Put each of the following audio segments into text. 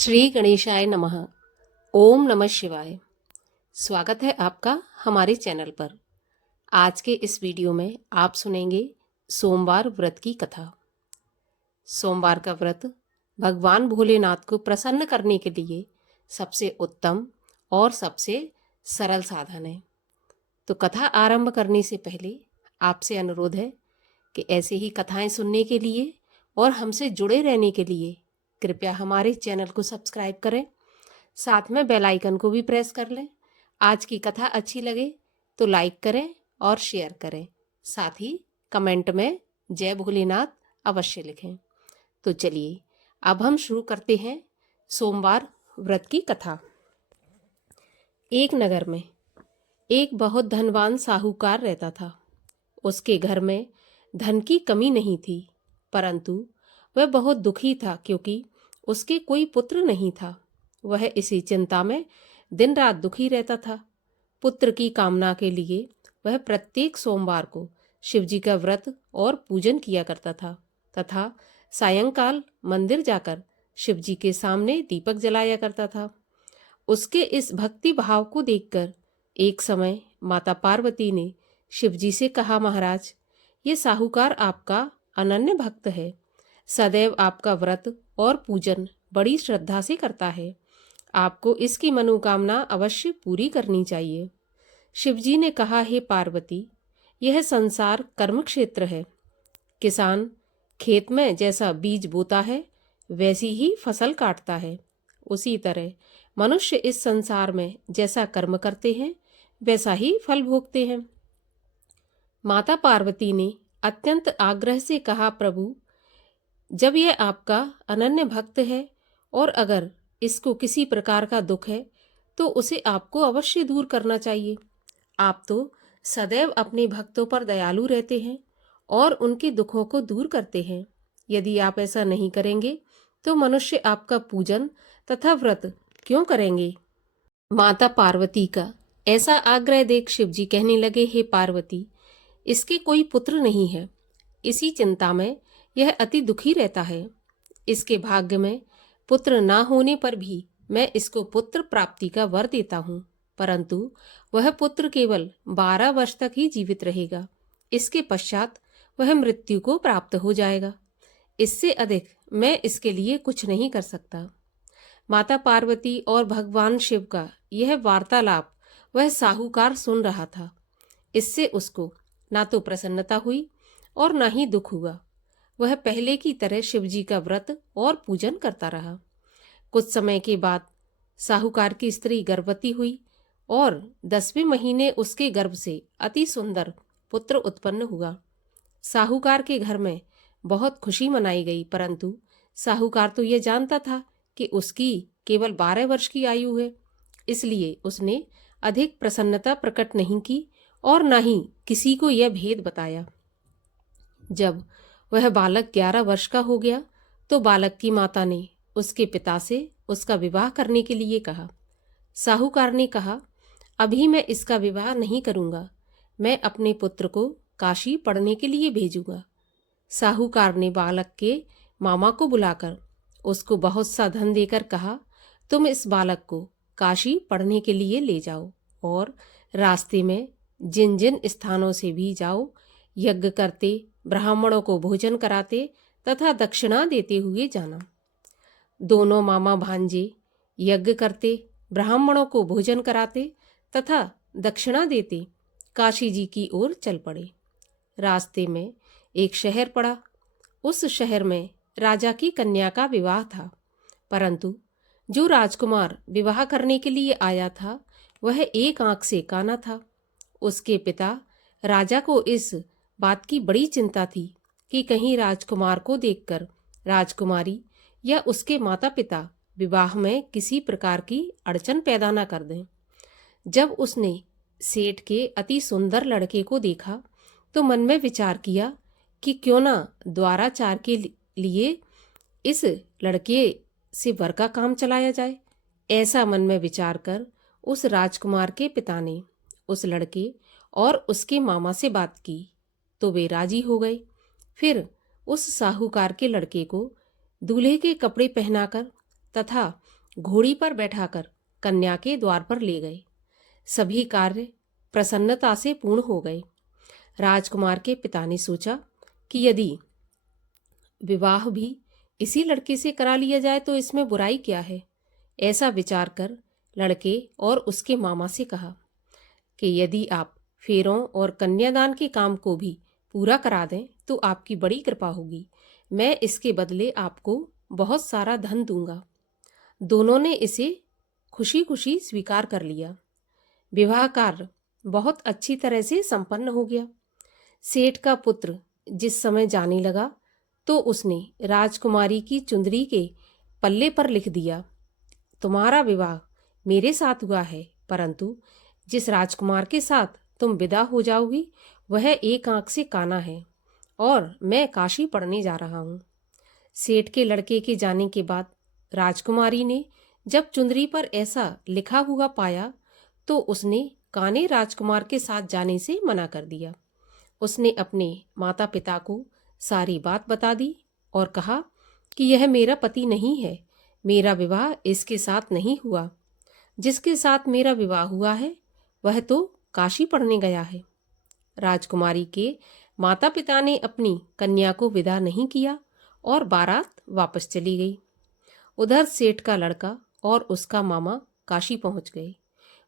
श्री गणेशाय नमः। ओम नमः शिवाय। स्वागत है आपका हमारे चैनल पर। आज के इस वीडियो में आप सुनेंगे सोमवार व्रत की कथा। सोमवार का व्रत भगवान भोलेनाथ को प्रसन्न करने के लिए सबसे उत्तम और सबसे सरल साधन है। तो कथा आरंभ करने से पहले आपसे अनुरोध है कि ऐसे ही कथाएं सुनने के लिए और हमसे जुड़े रहने के लिए कृपया हमारे चैनल को सब्सक्राइब करें, साथ में बेल आइकन को भी प्रेस कर लें। आज की कथा अच्छी लगे तो लाइक करें और शेयर करें, साथ ही कमेंट में जय भोलेनाथ अवश्य लिखें। तो चलिए अब हम शुरू करते हैं सोमवार व्रत की कथा। एक नगर में एक बहुत धनवान साहूकार रहता था। उसके घर में धन की कमी नहीं थी, परंतु वह बहुत दुखी था क्योंकि उसके कोई पुत्र नहीं था। वह इसी चिंता में दिन रात दुखी रहता था। पुत्र की कामना के लिए वह प्रत्येक सोमवार को शिवजी का व्रत और पूजन किया करता था तथा सायंकाल मंदिर जाकर शिवजी के सामने दीपक जलाया करता था। उसके इस भक्ति भाव को देखकर एक समय माता पार्वती ने शिवजी से कहा, महाराज, ये साहूकार आपका अनन्य भक्त है, सदैव आपका व्रत और पूजन बड़ी श्रद्धा से करता है। आपको इसकी मनोकामना अवश्य पूरी करनी चाहिए। शिवजी ने कहा, हे पार्वती, यह संसार कर्म क्षेत्र है। किसान खेत में जैसा बीज बोता है वैसी ही फसल काटता है। उसी तरह मनुष्य इस संसार में जैसा कर्म करते हैं वैसा ही फल भोगते हैं। माता पार्वती ने अत्यंत आग्रह से कहा, प्रभु, जब यह आपका अनन्य भक्त है और अगर इसको किसी प्रकार का दुख है तो उसे आपको अवश्य दूर करना चाहिए। आप तो सदैव अपने भक्तों पर दयालु रहते हैं और उनके दुखों को दूर करते हैं। यदि आप ऐसा नहीं करेंगे तो मनुष्य आपका पूजन तथा व्रत क्यों करेंगे? माता पार्वती का ऐसा आग्रह देख शिवजी कहने लगे, हे पार्वती, इसके कोई पुत्र नहीं है। इसी चिंता में यह अति दुखी रहता है। इसके भाग्य में पुत्र ना होने पर भी मैं इसको पुत्र प्राप्ति का वर देता हूँ, परंतु वह पुत्र केवल 12 वर्ष तक ही जीवित रहेगा। इसके पश्चात वह मृत्यु को प्राप्त हो जाएगा। इससे अधिक मैं इसके लिए कुछ नहीं कर सकता। माता पार्वती और भगवान शिव का यह वार्तालाप वह साहूकार सुन रहा था। इससे उसको ना तो प्रसन्नता हुई और ना ही दुख हुआ। वह पहले की तरह शिवजी का व्रत और पूजन करता रहा। कुछ समय के बाद साहूकार की स्त्री गर्भवती हुई और 10वें महीने उसके गर्भ से अति सुंदर पुत्र उत्पन्न हुआ। साहूकार के घर में बहुत खुशी मनाई गई, परंतु साहूकार तो यह जानता था कि उसकी केवल 12 वर्ष की आयु है, इसलिए उसने अधिक प्रसन्नता प्रकट नहीं की और न ही किसी को यह भेद बताया। जब वह बालक 11 वर्ष का हो गया तो बालक की माता ने उसके पिता से उसका विवाह करने के लिए कहा। साहूकार ने कहा, अभी मैं इसका विवाह नहीं करूंगा, मैं अपने पुत्र को काशी पढ़ने के लिए भेजूंगा। साहूकार ने बालक के मामा को बुलाकर उसको बहुत सा धन देकर कहा, तुम इस बालक को काशी पढ़ने के लिए ले जाओ और रास्ते में जिन जिन स्थानों से भी जाओ, यज्ञ करते, ब्राह्मणों को भोजन कराते तथा दक्षिणा देते हुए जाना। दोनों मामा भांजे यज्ञ करते, ब्राह्मणों को भोजन कराते तथा दक्षिणा देते काशी जी की ओर चल पड़े। रास्ते में एक शहर पड़ा। उस शहर में राजा की कन्या का विवाह था, परंतु जो राजकुमार विवाह करने के लिए आया था वह एक आंख से काना था। उसके पिता राजा को इस बात की बड़ी चिंता थी कि कहीं राजकुमार को देखकर राजकुमारी या उसके माता पिता विवाह में किसी प्रकार की अड़चन पैदा न कर दें। जब उसने सेठ के अति सुंदर लड़के को देखा तो मन में विचार किया कि क्यों ना द्वाराचार के लिए इस लड़के से वर का काम चलाया जाए। ऐसा मन में विचार कर उस राजकुमार के पिता ने उस लड़के और उसके मामा से बात की तो वे राजी हो गए। फिर उस साहूकार के लड़के को दूल्हे के कपड़े पहनाकर तथा घोड़ी पर बैठाकर कन्या के द्वार पर ले गए। सभी कार्य प्रसन्नता से पूर्ण हो गए। राजकुमार के पिता ने सोचा कि यदि विवाह भी इसी लड़के से करा लिया जाए तो इसमें बुराई क्या है। ऐसा विचार कर लड़के और उसके मामा से कहा कि यदि आप फेरों और कन्यादान के काम को भी पूरा करा दें तो आपकी बड़ी कृपा होगी। मैं इसके बदले आपको बहुत सारा धन दूंगा। दोनों ने इसे खुशी खुशी स्वीकार कर लिया। विवाह कार्य बहुत अच्छी तरह से संपन्न हो गया। सेठ का पुत्र जिस समय जाने लगा तो उसने राजकुमारी की चुंदरी के पल्ले पर लिख दिया, तुम्हारा विवाह मेरे साथ हुआ है, परंतु जिस राजकुमार के साथ तुम विदा हो जाओगी वह एक आंख से काना है और मैं काशी पढ़ने जा रहा हूँ। सेठ के लड़के के जाने के बाद राजकुमारी ने जब चुंदरी पर ऐसा लिखा हुआ पाया तो उसने काने राजकुमार के साथ जाने से मना कर दिया। उसने अपने माता पिता को सारी बात बता दी और कहा कि यह मेरा पति नहीं है, मेरा विवाह इसके साथ नहीं हुआ। जिसके साथ मेरा विवाह हुआ है वह तो काशी पढ़ने गया है। राजकुमारी के माता पिता ने अपनी कन्या को विदा नहीं किया और बारात वापस चली गई। उधर सेठ का लड़का और उसका मामा काशी पहुंच गए।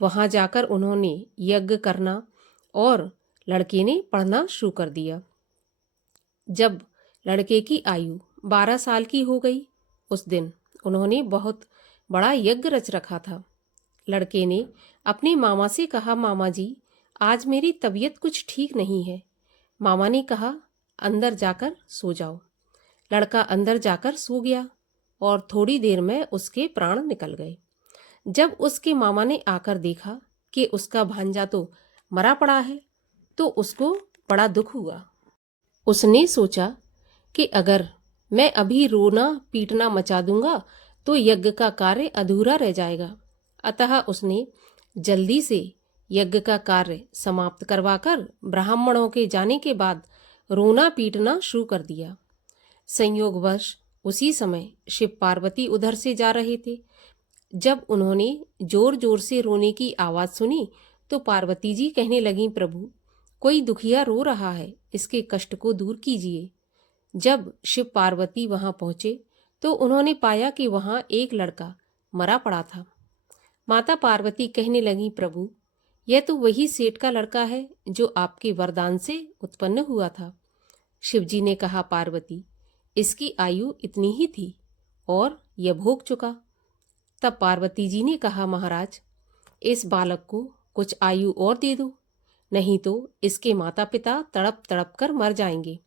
वहां जाकर उन्होंने यज्ञ करना और लड़के ने पढ़ना शुरू कर दिया। जब लड़के की आयु 12 साल की हो गई उस दिन उन्होंने बहुत बड़ा यज्ञ रच रखा था। लड़के ने अपने मामा से कहा, मामा जी आज मेरी तबीयत कुछ ठीक नहीं है। मामा ने कहा, अंदर जाकर सो जाओ। लड़का अंदर जाकर सो गया और थोड़ी देर में उसके प्राण निकल गए। जब उसके मामा ने आकर देखा कि उसका भांजा तो मरा पड़ा है तो उसको बड़ा दुख हुआ। उसने सोचा कि अगर मैं अभी रोना पीटना मचा दूंगा तो यज्ञ का कार्य अधूरा रह जाएगा। अतः उसने जल्दी से यज्ञ का कार्य समाप्त करवाकर ब्राह्मणों के जाने के बाद रोना पीटना शुरू कर दिया। संयोगवश उसी समय शिव पार्वती उधर से जा रहे थे। जब उन्होंने जोर जोर से रोने की आवाज सुनी तो पार्वती जी कहने लगीं, प्रभु कोई दुखिया रो रहा है, इसके कष्ट को दूर कीजिए। जब शिव पार्वती वहां पहुंचे तो उन्होंने पाया कि वहां एक लड़का मरा पड़ा था। माता पार्वती कहने लगी, प्रभु यह तो वही सेठ का लड़का है जो आपके वरदान से उत्पन्न हुआ था। शिवजी ने कहा, पार्वती इसकी आयु इतनी ही थी और यह भोग चुका। तब पार्वती जी ने कहा, महाराज इस बालक को कुछ आयु और दे दो, नहीं तो इसके माता पिता तड़प तड़प कर मर जाएंगे।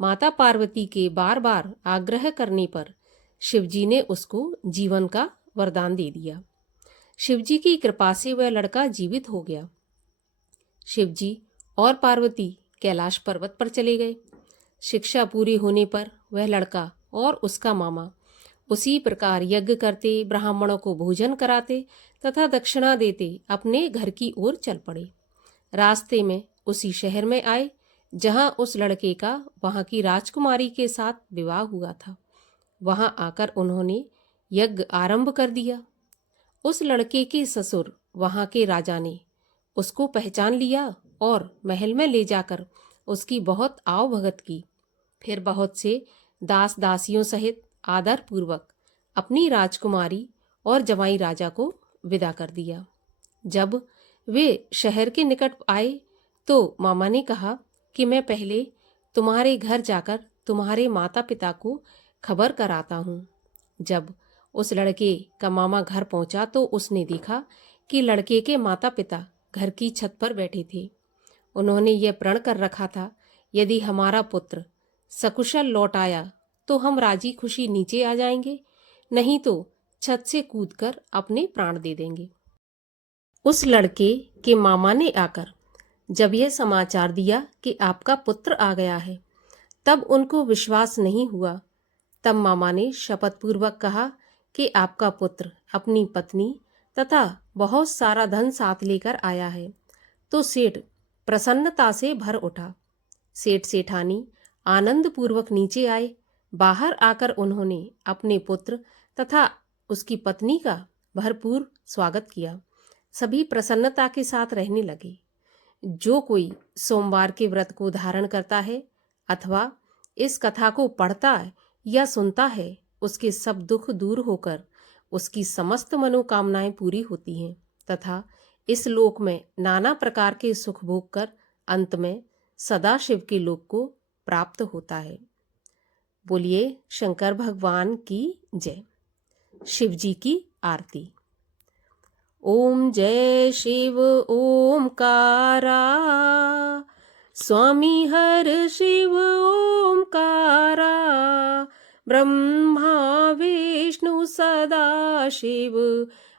माता पार्वती के बार बार आग्रह करने पर शिवजी ने उसको जीवन का वरदान दे दिया। शिवजी की कृपा से वह लड़का जीवित हो गया। शिवजी और पार्वती कैलाश पर्वत पर चले गए। शिक्षा पूरी होने पर वह लड़का और उसका मामा उसी प्रकार यज्ञ करते, ब्राह्मणों को भोजन कराते तथा दक्षिणा देते अपने घर की ओर चल पड़े। रास्ते में उसी शहर में आए जहां उस लड़के का वहां की राजकुमारी के साथ विवाह हुआ था। वहां आकर उन्होंने यज्ञ आरंभ कर दिया। उस लड़के के ससुर वहां के राजा ने उसको पहचान लिया और महल में ले जाकर उसकी बहुत आव भगत की। फिर बहुत से दास दासियों सहित आदर पूर्वक अपनी राजकुमारी और जवाई राजा को विदा कर दिया। जब वे शहर के निकट आए तो मामा ने कहा कि मैं पहले तुम्हारे घर जाकर तुम्हारे माता पिता को खबर कराता हूँ। जब उस लड़के का मामा घर पहुंचा तो उसने देखा कि लड़के के माता पिता घर की छत पर बैठे थे। उन्होंने यह प्रण कर रखा था, यदि हमारा पुत्र सकुशल लौट आया तो हम राजी खुशी नीचे आ जाएंगे, नहीं तो छत से कूदकर अपने प्राण दे देंगे। उस लड़के के मामा ने आकर जब यह समाचार दिया कि आपका पुत्र आ गया है, तब उनको विश्वास नहीं हुआ। तब मामा ने शपथ पूर्वक कहा कि आपका पुत्र अपनी पत्नी तथा बहुत सारा धन साथ लेकर आया है। तो सेठ प्रसन्नता से भर उठा। सेठ सेठानी आनंद पूर्वक नीचे आए। बाहर आकर उन्होंने अपने पुत्र तथा उसकी पत्नी का भरपूर स्वागत किया। सभी प्रसन्नता के साथ रहने लगे। जो कोई सोमवार के व्रत को धारण करता है अथवा इस कथा को पढ़ता या सुनता है, उसके सब दुख दूर होकर उसकी समस्त मनोकामनाएं पूरी होती हैं तथा इस लोक में नाना प्रकार के सुख भोग कर अंत में सदाशिव के लोक को प्राप्त होता है। बोलिए शंकर भगवान की जय। शिव जी की आरती। ओम जय शिव ओमकारा, स्वामी हर शिव ओमकारा, ब्रह्मा विष्णु सदा शिव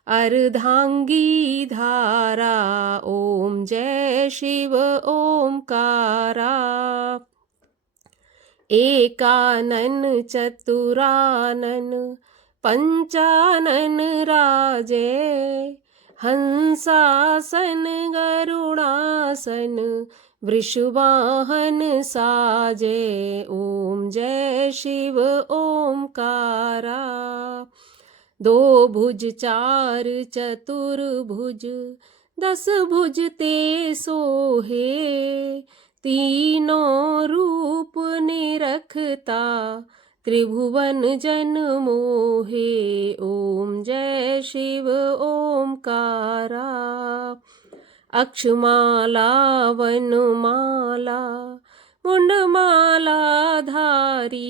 अर्धांगी धारा। ओम जय शिव ओमकारा। एकानन चतुरानन पंचानन राजे, हंसासन गरुड़ासन वृषवाहन साजे। ओम जय शिव ओमकारा। दो भुज चार चतुर्भुज, 10 भुज ते सोहे, तीनों रूप निरखता त्रिभुवन जन मोहे। ओम जय शिव ओमकारा। अक्षमाला वनमाला मुंडमाला धारी,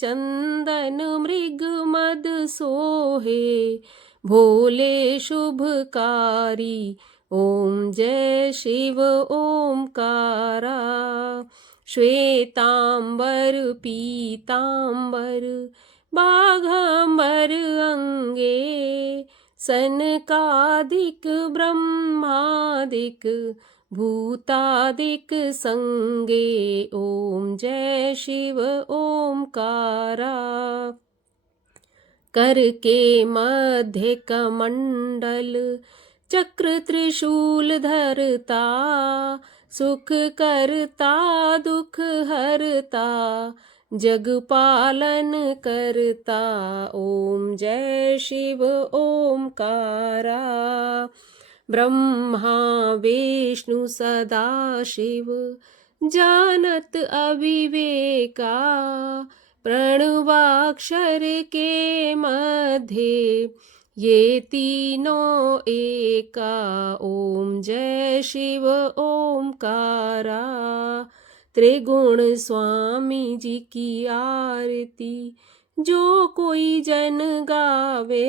चंदन मृग मद सोहे, भोले शुभकारी। ओम जय शिव ओमकारा। श्वेतांबर पीतांबर बाघांबर अंगे, सनकादिक ब्रह्मादिक भूतादिक संगे। ओम जय शिव ओमकारा। कर के मध्य कमंडल चक्र त्रिशूल धरता, सुख करता दुख हरता, जग पालन करता। ओम जय शिव ओमकारा। ब्रह्मा विष्णु सदा शिव जानत अविवेका, प्रणवाक्षर के मध्य ये तीनों एका। ओम जय शिव ओमकारा। त्रिगुण स्वामी जी की आरती जो कोई जन गावे,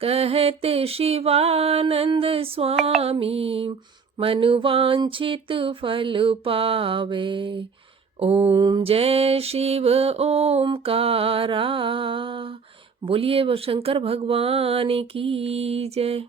कहत शिवानंद स्वामी मन वांछित फल पावे। ओम जय शिव ओमकारा। बोलिए वो शंकर भगवान की जय।